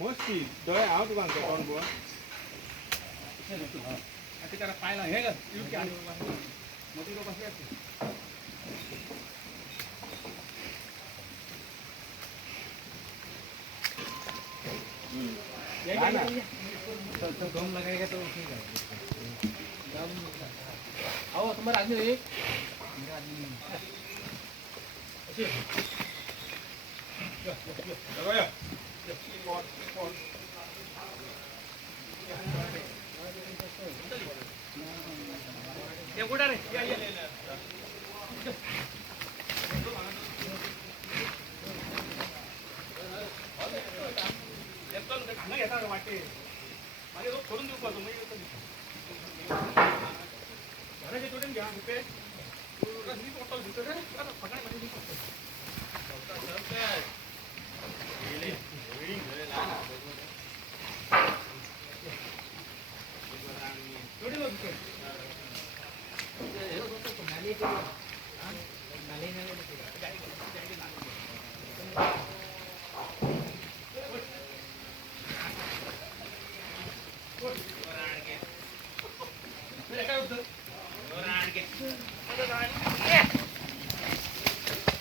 मस्ती दोळे हांव तुका सांगता कोण बुवा आता त्याला पायला हे का इतके आले मोठी लोक असे असते तो गम लगाएगा तो ठीक है गम आओ तुम्हारा आदमी है मेरा आदमी अच्छे चलो या ये कुठे रे या खाना घेता का वाटे माझे लोक करून देऊ का तुम्ही घराचे तोडून घ्या रुपये मी टोटल घेतो रे पगार मध्ये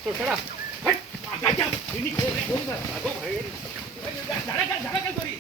तो चला हट झाडा काय करी